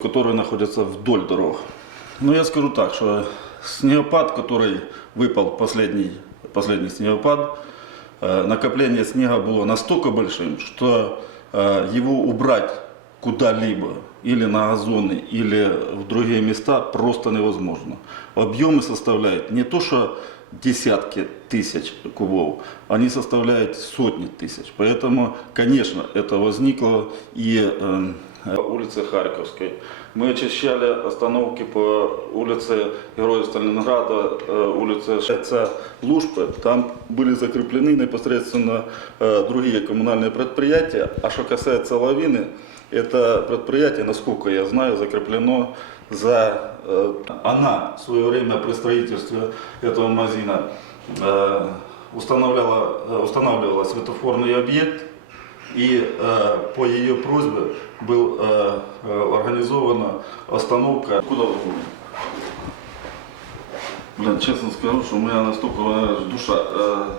которые находятся вдоль дорог. Но я скажу так, что снегопад, который выпал, последний, последний снегопад, э, накопление снега было настолько большим, что э, его убрать куда-либо, или на газоны, или в другие места просто невозможно. Объемы составляют не то, что десятки тысяч кубов, они составляют сотни тысяч. Поэтому, конечно, это возникло и э, улице Харьковской. Мы очищали остановки по улице Героя Сталинграда, э, улице Шеца Лужпы. Там были закреплены непосредственно э, другие коммунальные предприятия. А что касается лавины, это предприятие, насколько я знаю, закреплено за... э, Она в свое время при строительстве этого магазина устанавливала, устанавливала светофорный объект, и э, по ее просьбе был э, э, организована остановка. Куда вы были? Блин, честно скажу, что у меня настолько э, душа. э,